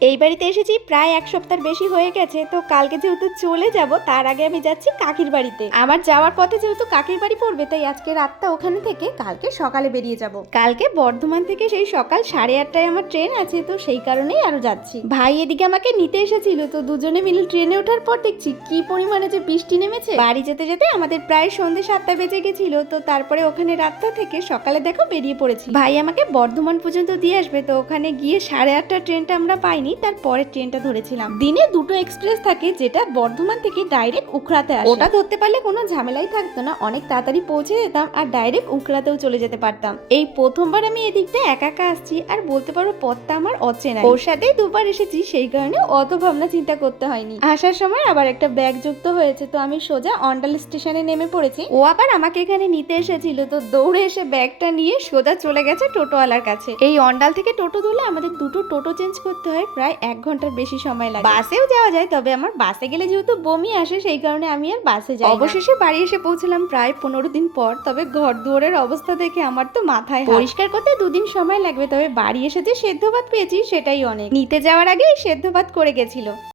এই বাড়িতে এসেছি প্রায় এক সপ্তাহ বেশি হয়ে গেছে। তো কালকে যেহেতু চলে যাব, তার আগে আমি যাচ্ছি কাকির বাড়িতে। আমার যাওয়ার পথে যেহেতু কাকির বাড়ি পড়বে, তাই আজকে রাতটা ওখানে থেকে কালকে সকালে বেরিয়ে যাব। কালকে বর্ধমান থেকে সেই সকাল 8:30টায় আমার ট্রেন আছে, তো সেই কারণেই আরো যাচ্ছি। ভাই এদিকে আমাকে নিতে এসেছিল, তো দুজনে মিলে ট্রেনে ওঠার পর দেখছি কি পরিমাণে যে বৃষ্টি নেমেছে। বাড়ি যেতে যেতে আমাদের প্রায় সন্ধ্যে 7টা বেজে গেছিল। তো তারপরে ওখানে রাতটা থেকে সকালে দেখো বেরিয়ে পড়েছি। ভাই আমাকে বর্ধমান পর্যন্ত দিয়ে আসবে, তো ওখানে গিয়ে 8:30টার ট্রেনটা আমরা পাইনি, তার পরের ট্রেনটা ধরেছিলাম। দিনে দুটো এক্সপ্রেস থাকে, যেটা বর্ধমান থেকে ডাইরেক্ট উখড়াতে আসে। ওটা ধরতে পারলে কোনো ঝামেলাই থাকতো না, অনেক তাড়াতাড়ি পৌঁছে যেতাম আর ডাইরেক্ট উখড়াতেও চলে যেতে পারতাম। এই প্রথমবার আমি এদিকটা একা একা আসছি, আর বলতে পারো পথটা আমার অচেনা। ওর সাথেই দুবার এসেছি, সেই কারণে অত ভাবনা চিন্তা করতে হয়নি। আসার সময় আবার একটা ব্যাগ যুক্ত হয়েছে, তো আমি সোজা অন্ডাল স্টেশনে নেমে পড়েছি। ও আবার আমাকে এখানে নিতে এসেছিল, তো দৌড়ে এসে ব্যাগটা নিয়ে সোজা চলে গেছে টোটোওয়ালার কাছে। এই অন্ডাল থেকে টোটো তুলে আমাদের দুটো টোটো চেঞ্জ করতে হয়, প্রায় 1 ঘন্টার বেশি সময় লাগে। বাসেও যাওয়া যায়, তবে আমার বাসে গেলে যেহেতু বমি আসে, সেই কারণে আমি আর বাসে যাই না। অবশেষে বাড়ি এসে পৌঁছলাম প্রায় 15 দিন পর। তবে ঘর দুয়ারের অবস্থা দেখে আমার তো মাথায় হাত। পরিষ্কার করতে 2 দিন সময় লাগবে, তবে বাড়ি এসে যে সেদ্ধ ভাত পেয়েছি সেটাই অনেক। নিতে যাওয়ার আগে সেদ্ধ ভাত করে গেছিল।